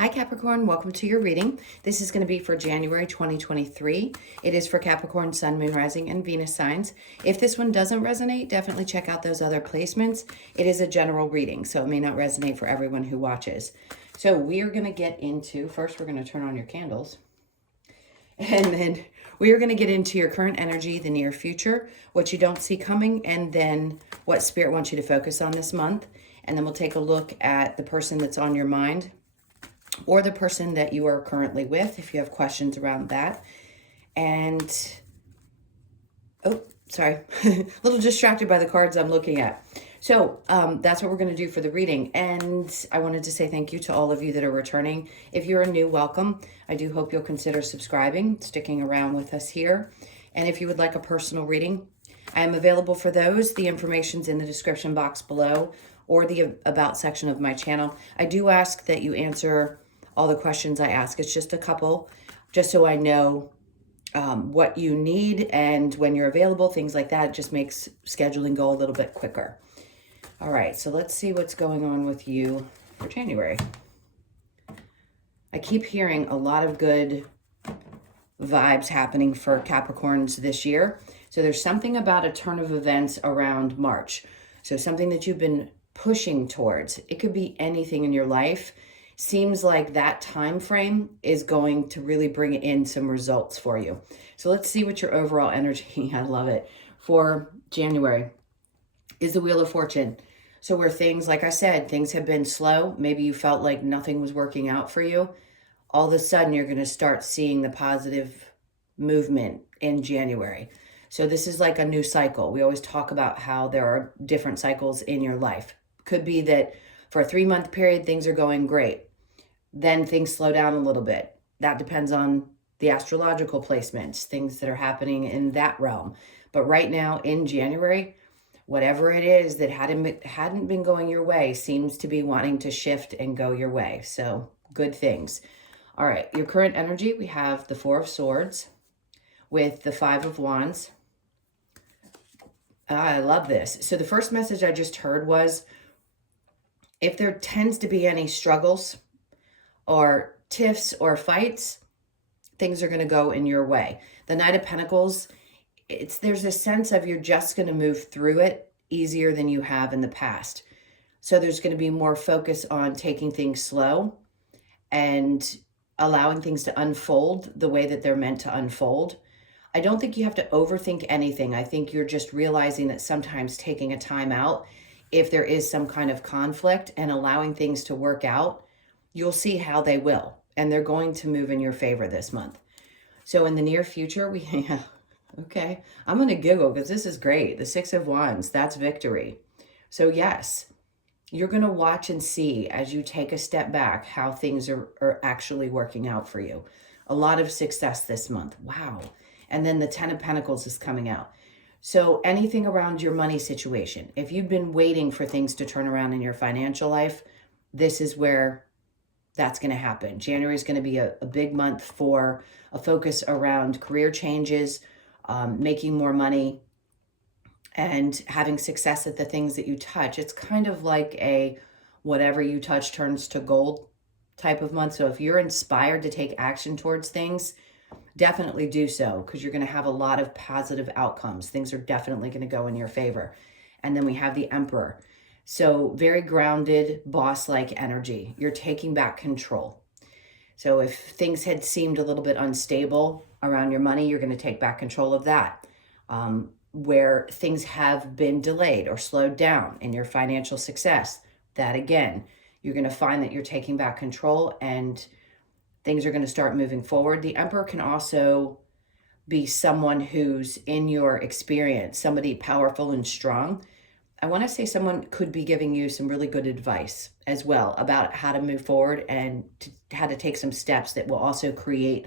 Hi Capricorn, welcome to your reading. This is going to be for January 2023. It is for Capricorn, Sun, Moon, Rising, and Venus signs. If this one doesn't resonate, definitely check out those other placements. It is a general reading, so it may not resonate for everyone who watches. So we are going to get into, first we're going to turn on your candles. And then we are going to get into your current energy, the near future, what you don't see coming, and then what Spirit wants you to focus on this month. And then we'll take a look at the person that's on your mind, or the person that you are currently with, if you have questions around that. And, oh, sorry, a little distracted by the cards I'm looking at. So that's what we're going to do for the reading. And I wanted to say thank you to all of you that are returning. If you're a new, welcome. I do hope you'll consider subscribing, sticking around with us here. And if you would like a personal reading, I am available for those. The information's in the description box below or the About section of my channel. I do ask that you answer all the questions I ask. It's just a couple, just so I know what you need and when you're available, things like that. It just makes scheduling go a little bit quicker. All right, so let's see what's going on with you for January. I keep hearing a lot of good vibes happening for Capricorns this year. So there's something about a turn of events around March. So something that you've been pushing towards. It could be anything in your life. Seems like that time frame is going to really bring in some results for you. So let's see what your overall energy, I love it, for January is the Wheel of Fortune. So where things, like I said, things have been slow. Maybe you felt like nothing was working out for you. All of a sudden, you're going to start seeing the positive movement in January. So this is like a new cycle. We always talk about how there are different cycles in your life. Could be that for a 3-month period, things are going great. Then things slow down a little bit. That depends on the astrological placements, things that are happening in that realm. But right now in January, whatever it is that hadn't been going your way seems to be wanting to shift and go your way. So good things. All right, your current energy, we have the Four of Swords with the Five of Wands. I love this. So the first message I just heard was, if there tends to be any struggles or tiffs or fights, things are going to go in your way. The Knight of Pentacles, there's a sense of you're just going to move through it easier than you have in the past. So there's going to be more focus on taking things slow and allowing things to unfold the way that they're meant to unfold. I don't think you have to overthink anything. I think you're just realizing that sometimes taking a time out, if there is some kind of conflict, and allowing things to work out, you'll see how they will. And they're going to move in your favor this month. So in the near future, okay, I'm going to giggle because this is great. The Six of Wands, that's victory. So yes, you're going to watch and see as you take a step back how things are actually working out for you. A lot of success this month. Wow. And then the Ten of Pentacles is coming out. So anything around your money situation, if you've been waiting for things to turn around in your financial life, this is where that's going to happen. January is going to be a big month for a focus around career changes, making more money, and having success at the things that you touch. It's kind of like a whatever you touch turns to gold type of month. So if you're inspired to take action towards things, definitely do so, because you're going to have a lot of positive outcomes. Things are definitely going to go in your favor. And then we have the Emperor. So very grounded, boss-like energy. You're taking back control. So if things had seemed a little bit unstable around your money, you're going to take back control of that. Where things have been delayed or slowed down in your financial success, that again, you're going to find that you're taking back control and things are going to start moving forward. The Emperor can also be someone who's, in your experience, somebody powerful and strong. I want to say someone could be giving you some really good advice as well about how to move forward and how to take some steps that will also create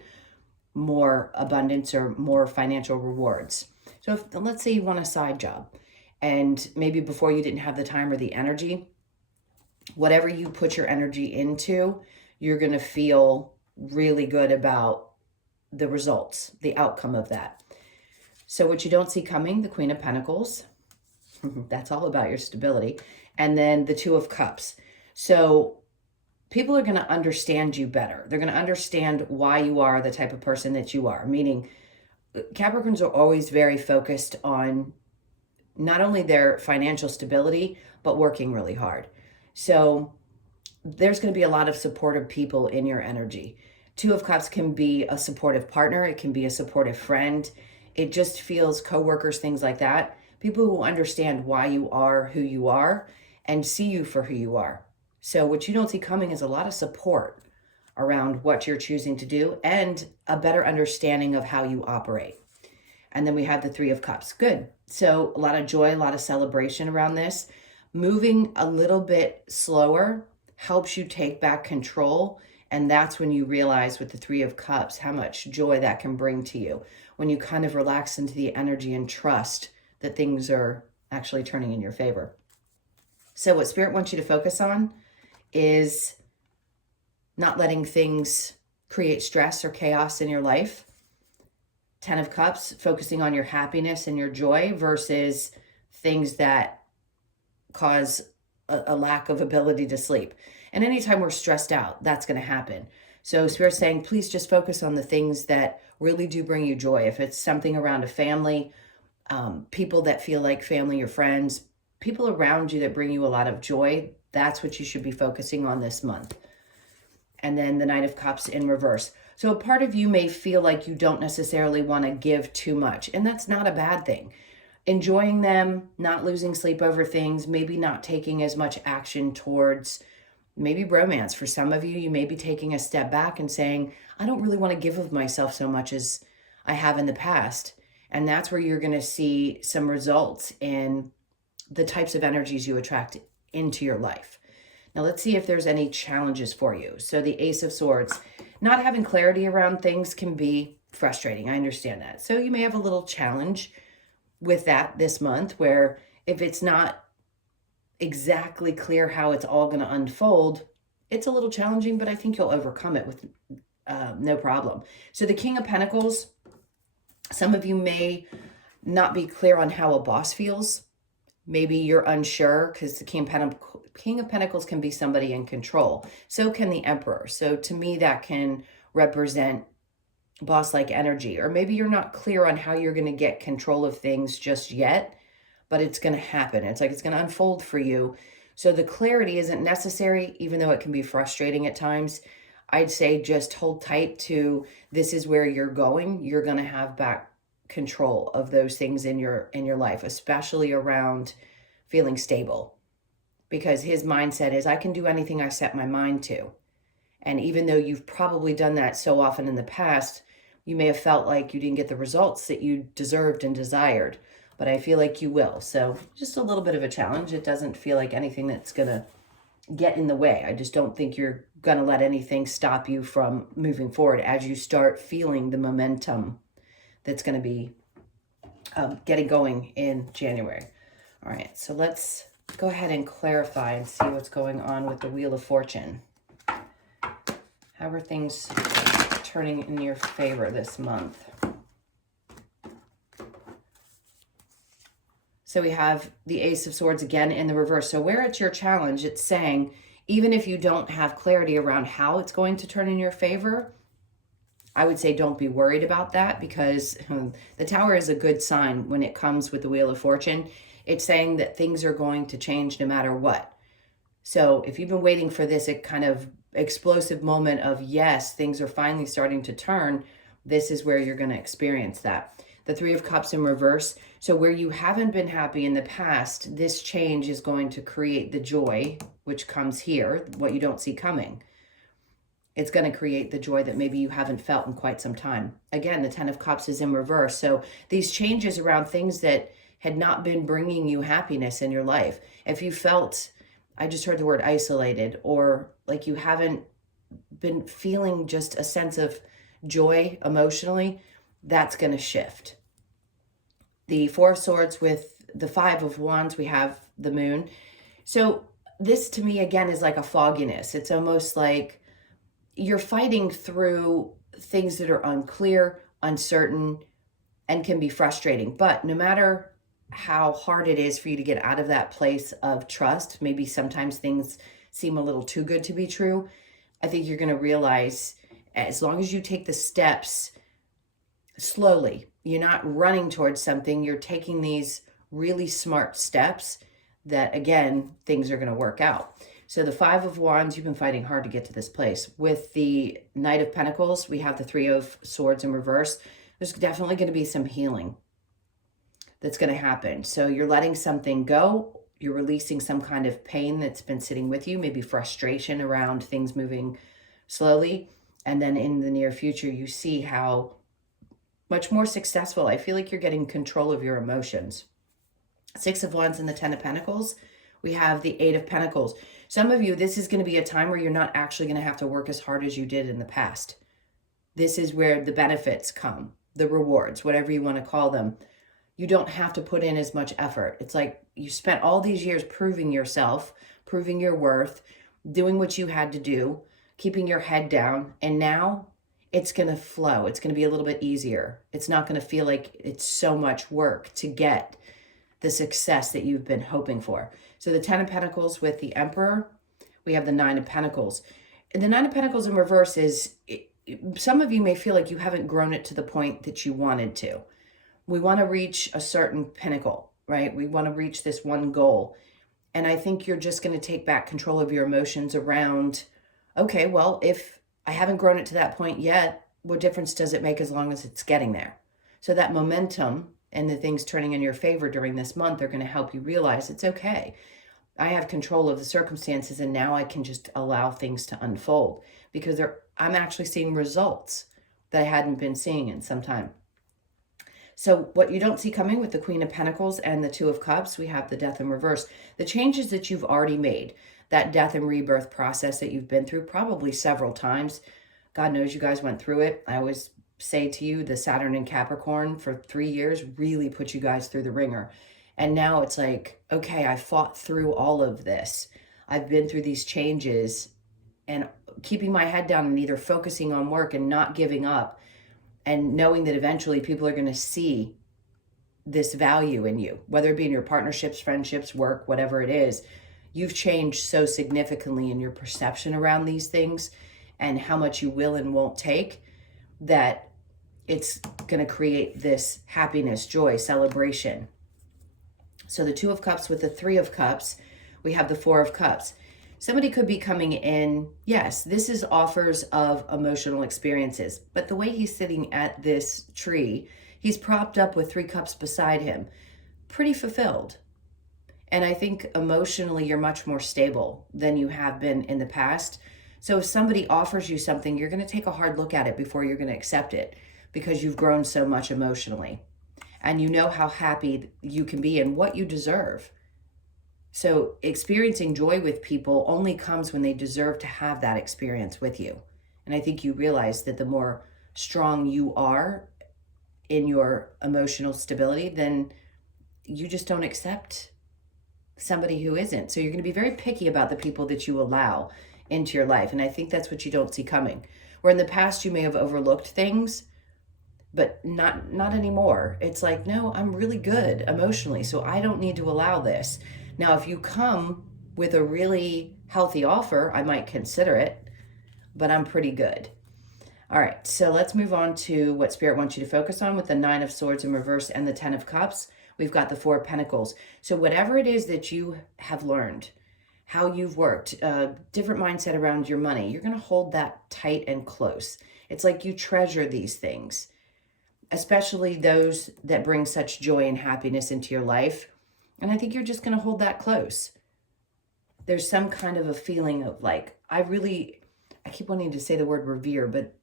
more abundance or more financial rewards. So let's say you want a side job and maybe before you didn't have the time or the energy, whatever you put your energy into, you're going to feel really good about the results, the outcome of that. So what you don't see coming, the Queen of Pentacles, that's all about your stability. And then the Two of Cups. So people are going to understand you better. They're going to understand why you are the type of person that you are, meaning Capricorns are always very focused on not only their financial stability, but working really hard. So there's going to be a lot of supportive people in your energy. Two of Cups can be a supportive partner. It can be a supportive friend. It just feels coworkers, things like that. People who understand why you are who you are and see you for who you are. So what you don't see coming is a lot of support around what you're choosing to do and a better understanding of how you operate. And then we have the Three of Cups. Good. So a lot of joy, a lot of celebration around this. Moving a little bit slower helps you take back control. And that's when you realize with the Three of Cups how much joy that can bring to you. When you kind of relax into the energy and trust that things are actually turning in your favor. So what Spirit wants you to focus on is not letting things create stress or chaos in your life. Ten of Cups, focusing on your happiness and your joy versus things that cause a lack of ability to sleep. And anytime we're stressed out, that's going to happen. So Spirit's saying, please just focus on the things that really do bring you joy. If it's something around a family, people that feel like family or friends, people around you that bring you a lot of joy, that's what you should be focusing on this month. And then the Knight of Cups in reverse. So a part of you may feel like you don't necessarily want to give too much, and that's not a bad thing. Enjoying them, not losing sleep over things, maybe not taking as much action towards maybe romance. For some of you, you may be taking a step back and saying, I don't really want to give of myself so much as I have in the past. And that's where you're going to see some results in the types of energies you attract into your life. Now let's see if there's any challenges for you. So the Ace of Swords, not having clarity around things can be frustrating. I understand that. So you may have a little challenge with that this month, where if it's not exactly clear how it's all going to unfold, it's a little challenging, but I think you'll overcome it with no problem. So the King of Pentacles, some of you may not be clear on how a boss feels. Maybe you're unsure because the King of Pentacles can be somebody in control. So can the Emperor. So to me, that can represent boss-like energy. Or maybe you're not clear on how you're going to get control of things just yet, but it's going to happen. It's like it's going to unfold for you. So the clarity isn't necessary, even though it can be frustrating at times. I'd say just hold tight to this is where you're going. You're going to have back control of those things in your life, especially around feeling stable, because his mindset is I can do anything I set my mind to. And even though you've probably done that so often in the past, you may have felt like you didn't get the results that you deserved and desired, but I feel like you will. So just a little bit of a challenge. It doesn't feel like anything that's going to get in the way. I just don't think you're going to let anything stop you from moving forward as you start feeling the momentum that's going to be getting going in January. All right, so let's go ahead and clarify and see what's going on with the Wheel of Fortune. How are things turning in your favor this month? So we have the Ace of Swords again in the reverse. So where it's your challenge, it's saying, even if you don't have clarity around how it's going to turn in your favor, I would say don't be worried about that, because the Tower is a good sign when it comes with the Wheel of Fortune. It's saying that things are going to change no matter what. So if you've been waiting for this kind of explosive moment of, yes, things are finally starting to turn, this is where you're going to experience that. The Three of Cups in reverse. So where you haven't been happy in the past, this change is going to create the joy, which comes here, what you don't see coming. It's going to create the joy that maybe you haven't felt in quite some time. Again, the Ten of Cups is in reverse. So these changes around things that had not been bringing you happiness in your life. If you felt, I just heard the word isolated, or like you haven't been feeling just a sense of joy emotionally, that's going to shift. The Four of Swords with the Five of Wands, we have the Moon. So this to me, again, is like a fogginess. It's almost like you're fighting through things that are unclear, uncertain, and can be frustrating. But no matter how hard it is for you to get out of that place of trust, maybe sometimes things seem a little too good to be true, I think you're going to realize as long as you take the steps slowly, you're not running towards something, you're taking these really smart steps that, again, things are going to work out. So the Five of Wands, you've been fighting hard to get to this place. With the Knight of Pentacles, we have the Three of Swords in reverse. There's definitely going to be some healing that's going to happen. So you're letting something go. You're releasing some kind of pain that's been sitting with you, maybe frustration around things moving slowly. And then in the near future, you see how much more successful. I feel like you're getting control of your emotions. Six of Wands and the Ten of Pentacles. We have the Eight of Pentacles. Some of you, this is going to be a time where you're not actually going to have to work as hard as you did in the past. This is where the benefits come, the rewards, whatever you want to call them. You don't have to put in as much effort. It's like you spent all these years proving yourself, proving your worth, doing what you had to do, keeping your head down, and now it's going to flow. It's going to be a little bit easier. It's not going to feel like it's so much work to get the success that you've been hoping for. So the Ten of Pentacles with the Emperor, we have the Nine of Pentacles. And the Nine of Pentacles in reverse is, some of you may feel like you haven't grown it to the point that you wanted to. We want to reach a certain pinnacle, right? We want to reach this one goal. And I think you're just going to take back control of your emotions around, okay, well, if I haven't grown it to that point yet, what difference does it make as long as it's getting there? So that momentum and the things turning in your favor during this month are going to help you realize it's okay. I have control of the circumstances, and now I can just allow things to unfold because I'm actually seeing results that I hadn't been seeing in some time. So what you don't see coming with the Queen of Pentacles and the Two of Cups, we have the Death in reverse. The changes that you've already made, that death and rebirth process that you've been through probably several times. God knows you guys went through it. I always say to you, the Saturn in Capricorn for 3 years really put you guys through the ringer. And now it's like, okay, I fought through all of this. I've been through these changes, and keeping my head down and either focusing on work and not giving up, and knowing that eventually people are going to see this value in you, whether it be in your partnerships, friendships, work, whatever it is. You've changed so significantly in your perception around these things and how much you will and won't take, that it's going to create this happiness, joy, celebration. So the Two of Cups with the Three of Cups, we have the Four of Cups. Somebody could be coming in, yes, this is offers of emotional experiences, but the way he's sitting at this tree, he's propped up with 3 cups beside him, pretty fulfilled. And I think emotionally you're much more stable than you have been in the past. So if somebody offers you something, you're going to take a hard look at it before you're going to accept it, because you've grown so much emotionally and you know how happy you can be and what you deserve. So experiencing joy with people only comes when they deserve to have that experience with you. And I think you realize that the more strong you are in your emotional stability, then you just don't accept somebody who isn't. So you're going to be very picky about the people that you allow into your life. And I think that's what you don't see coming. Where in the past you may have overlooked things, but not anymore. It's like, no, I'm really good emotionally, so I don't need to allow this. Now, if you come with a really healthy offer, I might consider it, but I'm pretty good. All right, so let's move on to what Spirit wants you to focus on with the Nine of Swords in reverse and the Ten of Cups. We've got the Four of Pentacles. So whatever it is that you have learned, how you've worked, different mindset around your money, you're going to hold that tight and close. It's like you treasure these things, especially those that bring such joy and happiness into your life. And I think you're just going to hold that close. There's some kind of a feeling of like, I keep wanting to say the word revere, but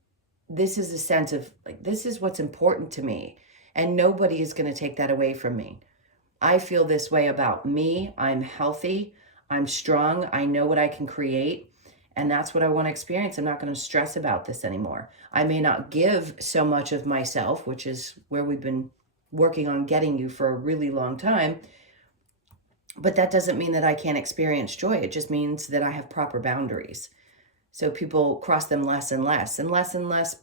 this is a sense of like, this is what's important to me. And nobody is going to take that away from me. I feel this way about me. I'm healthy. I'm strong. I know what I can create. And that's what I want to experience. I'm not going to stress about this anymore. I may not give so much of myself, which is where we've been working on getting you for a really long time. But that doesn't mean that I can't experience joy. It just means that I have proper boundaries. So people cross them less and less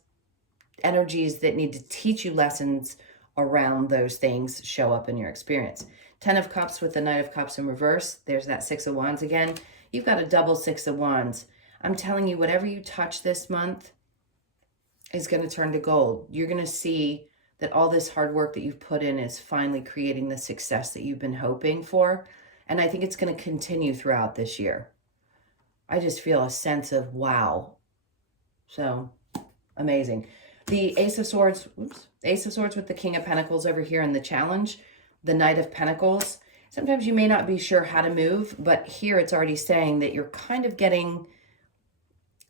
energies that need to teach you lessons around those things show up in your experience. 10 of Cups with the Knight of Cups in reverse. There's that 6 of Wands again. You've got a double 6 of Wands. I'm telling you, whatever you touch this month is going to turn to gold. You're going to see that all this hard work that you've put in is finally creating the success that you've been hoping for. And I think it's going to continue throughout this year. I just feel a sense of wow. So amazing. The Ace of Swords, Ace of Swords with the King of Pentacles over here in the challenge, the Knight of Pentacles. Sometimes you may not be sure how to move, but here it's already saying that you're kind of getting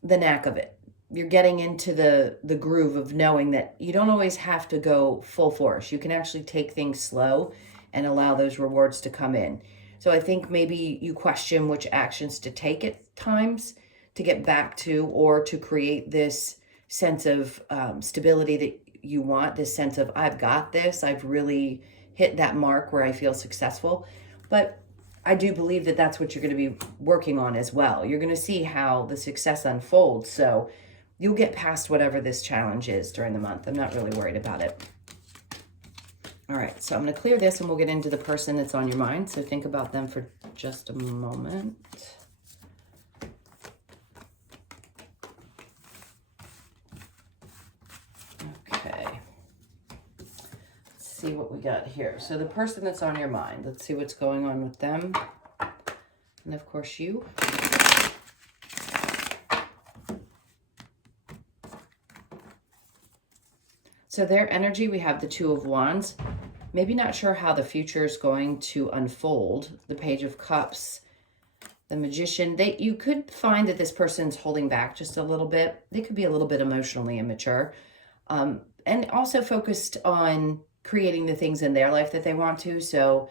the knack of it. You're getting into the groove of knowing that you don't always have to go full force. You can actually take things slow and allow those rewards to come in. So I think maybe you question which actions to take at times to get back to, or to create this sense of stability that you want, this sense of I've got this, I've really hit that mark where I feel successful. But I do believe that that's what you're going to be working on as well. You're going to see how the success unfolds. So you'll get past whatever this challenge is during the month. I'm not really worried about it. All right, so I'm going to clear this and we'll get into the person that's on your mind. So think about them for just a moment. Okay. Let's see what we got here. So the person that's on your mind, let's see what's going on with them. And of course you. So their energy, we have the Two of Wands. Maybe not sure how the future is going to unfold. The Page of Cups, the Magician. You could find that this person's holding back just a little bit. They could be a little bit emotionally immature. And also focused on creating the things in their life that they want to. So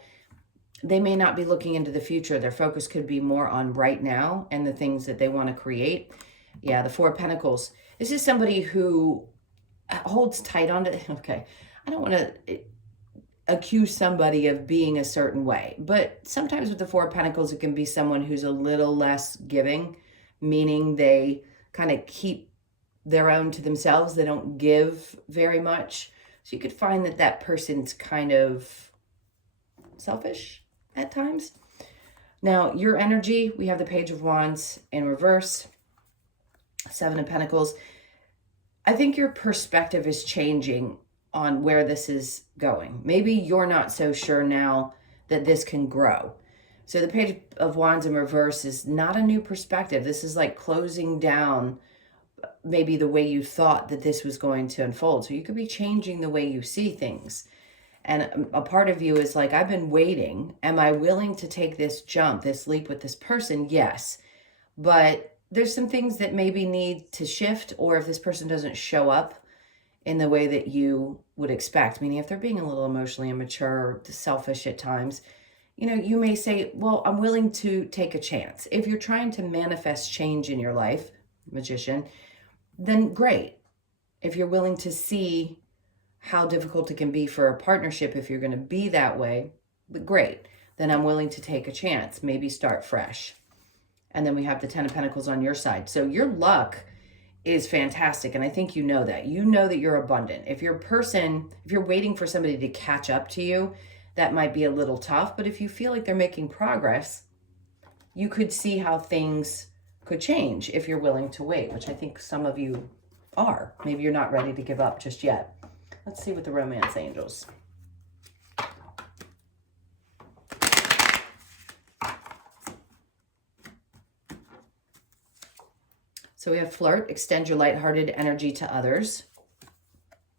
they may not be looking into the future. Their focus could be more on right now and the things that they want to create. Yeah, the Four of Pentacles. This is somebody who holds tight on to, okay, I don't want to accuse somebody of being a certain way, but sometimes with the Four of Pentacles, it can be someone who's a little less giving, meaning they kind of keep their own to themselves. They don't give very much. So you could find that that person's kind of selfish at times. Now, your energy, we have the Page of Wands in reverse, Seven of Pentacles. I think your perspective is changing on where this is going. Maybe you're not so sure now that this can grow. So the Page of Wands in reverse is not a new perspective. This is like closing down maybe the way you thought that this was going to unfold. So you could be changing the way you see things. And a part of you is like, I've been waiting. Am I willing to take this jump, this leap with this person? Yes. But there's some things that maybe need to shift, or if this person doesn't show up in the way that you would expect, meaning if they're being a little emotionally immature, selfish at times, you know, you may say, well, I'm willing to take a chance. If you're trying to manifest change in your life, Magician, then great. If you're willing to see how difficult it can be for a partnership, if you're going to be that way, great. Then I'm willing to take a chance, maybe start fresh. And then we have the Ten of Pentacles on your side. So your luck is fantastic. And I think you know that. You know that you're abundant. If you're waiting for somebody to catch up to you, that might be a little tough. But if you feel like they're making progress, you could see how things could change if you're willing to wait, which I think some of you are. Maybe you're not ready to give up just yet. Let's see what the romance angels. So we have flirt, extend your lighthearted energy to others.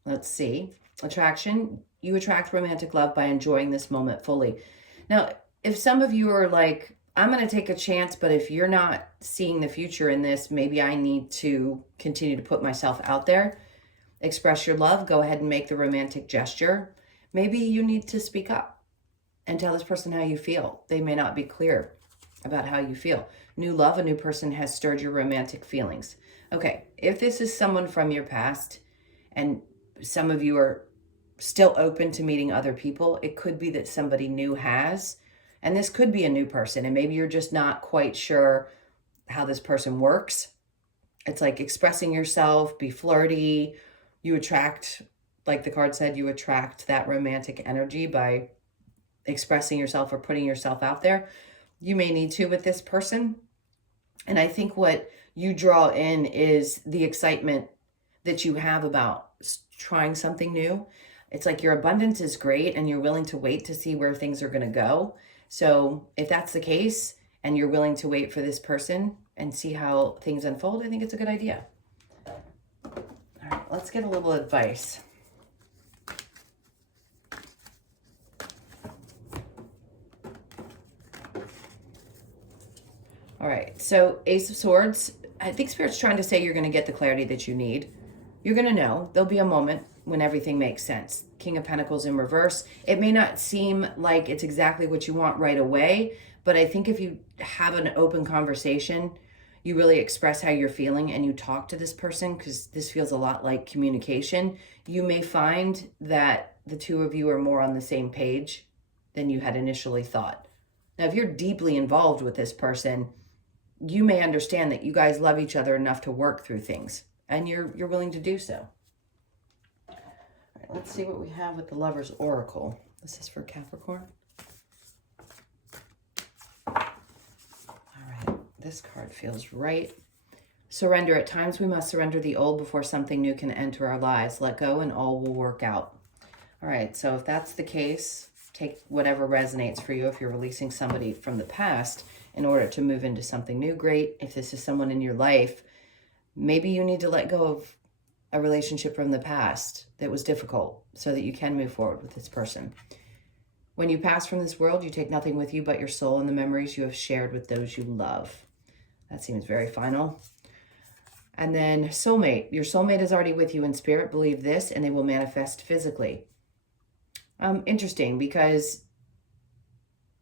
Let's see. Attraction, you attract romantic love by enjoying this moment fully. Now, if some of you are like, I'm going to take a chance, but if you're not seeing the future in this, maybe I need to continue to put myself out there. Express your love. Go ahead and make the romantic gesture. Maybe you need to speak up and tell this person how you feel. They may not be clear about how you feel. New love, a new person has stirred your romantic feelings. Okay, if this is someone from your past and some of you are still open to meeting other people, it could be that somebody new has, and this could be a new person, and maybe you're just not quite sure how this person works. It's like expressing yourself, be flirty. You attract, like the card said, you attract that romantic energy by expressing yourself or putting yourself out there. You may need to with this person. And I think what you draw in is the excitement that you have about trying something new. It's like your abundance is great and you're willing to wait to see where things are going to go. So if that's the case and you're willing to wait for this person and see how things unfold, I think it's a good idea. All right, let's get a little advice. All right, so Ace of Swords. I think Spirit's trying to say you're going to get the clarity that you need. You're going to know. There'll be a moment when everything makes sense. King of Pentacles in reverse. It may not seem like it's exactly what you want right away, but I think if you have an open conversation, you really express how you're feeling and you talk to this person, because this feels a lot like communication, you may find that the two of you are more on the same page than you had initially thought. Now, if you're deeply involved with this person, you may understand that you guys love each other enough to work through things, and you're willing to do so. All right, let's see what we have with the Lover's Oracle. This is for Capricorn. All right, this card feels right. Surrender. At times we must surrender the old before something new can enter our lives. Let go and all will work out. All right, so if that's the case, take whatever resonates for you. If you're releasing somebody from the past in order to move into something new, great. If this is someone in your life, maybe you need to let go of a relationship from the past that was difficult so that you can move forward with this person. When you pass from this world, you take nothing with you but your soul and the memories you have shared with those you love. That seems very final. And then soulmate. Your soulmate is already with you in spirit. Believe this, and they will manifest physically. Interesting, because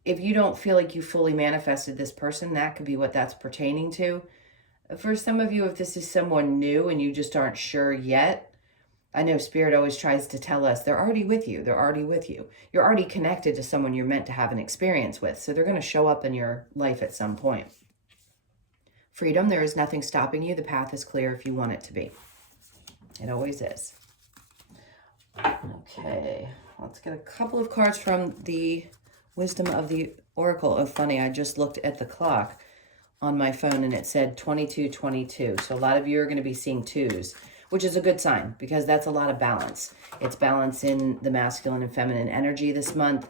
if you don't feel like you fully manifested this person, that could be what that's pertaining to. For some of you, if this is someone new and you just aren't sure yet, I know Spirit always tries to tell us they're already with you. They're already with you. You're already connected to someone you're meant to have an experience with. So they're going to show up in your life at some point. Freedom. There is nothing stopping you. The path is clear if you want it to be. It always is. Okay. Let's get a couple of cards from the Wisdom of the Oracle. Oh, funny. I just looked at the clock on my phone and it said 2222. So a lot of you are going to be seeing twos, which is a good sign because that's a lot of balance. It's balance in the masculine and feminine energy this month.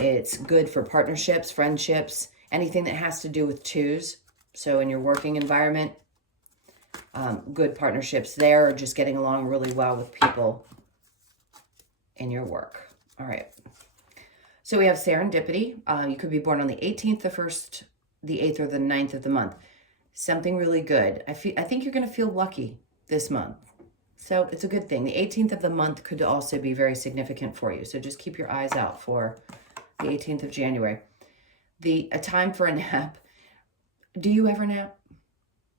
It's good for partnerships, friendships, anything that has to do with twos. So in your working environment, good partnerships there, or just getting along really well with people in your work. All right. So we have serendipity. You could be born on the 18th, the 1st, the 8th, or the 9th of the month. Something really good. I think you're going to feel lucky this month. So it's a good thing. The 18th of the month could also be very significant for you. So just keep your eyes out for the 18th of January. A time for a nap. Do you ever nap?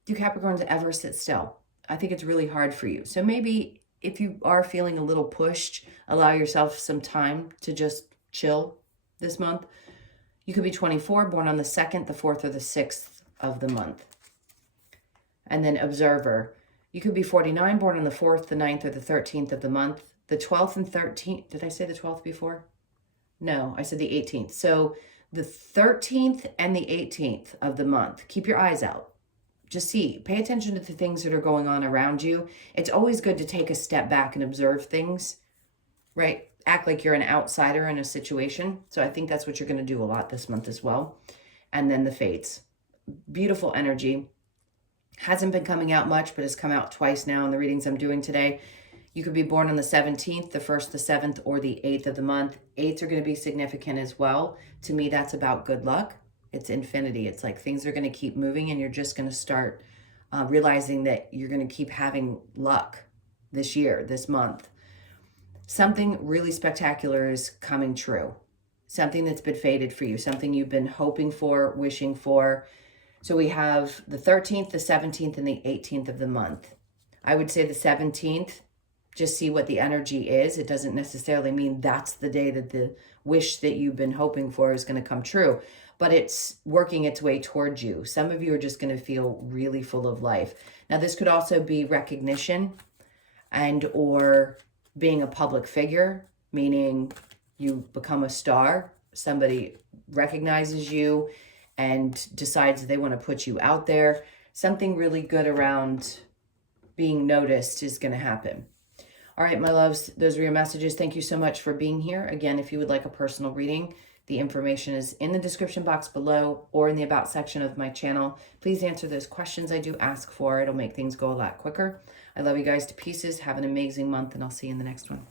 Do Capricorns ever sit still? I think it's really hard for you. So maybe if you are feeling a little pushed, allow yourself some time to just chill this month. You could be 24, born on the 2nd, the 4th, or the 6th of the month. And then observer. You could be 49, born on the 4th, the 9th, or the 13th of the month. The 12th and 13th. Did I say the 12th before? No, I said the 18th. So the 13th and the 18th of the month. Keep your eyes out. Just see, pay attention to the things that are going on around you. It's always good to take a step back and observe things, right? Act like you're an outsider in a situation. So I think that's what you're going to do a lot this month as well. And then the fates. Beautiful energy. Hasn't been coming out much, but has come out twice now in the readings I'm doing today. You could be born on the 17th, the 1st, the 7th, or the 8th of the month. 8s are going to be significant as well. To me, that's about good luck. It's infinity. It's like things are going to keep moving and you're just going to start realizing that you're going to keep having luck this year, this month. Something really spectacular is coming true. Something that's been fated for you. Something you've been hoping for, wishing for. So we have the 13th, the 17th, and the 18th of the month. I would say the 17th, just see what the energy is. It doesn't necessarily mean that's the day that the wish that you've been hoping for is going to come true, but it's working its way towards you. Some of you are just going to feel really full of life. Now, this could also be recognition and or being a public figure, meaning you become a star. Somebody recognizes you and decides they want to put you out there. something really good around being noticed is going to happen. All right, my loves, those were your messages. Thank you so much for being here. Again, if you would like a personal reading, the information is in the description box below or in the About section of my channel. Please answer those questions I do ask for. It'll make things go a lot quicker. I love you guys to pieces. Have an amazing month, and I'll see you in the next one.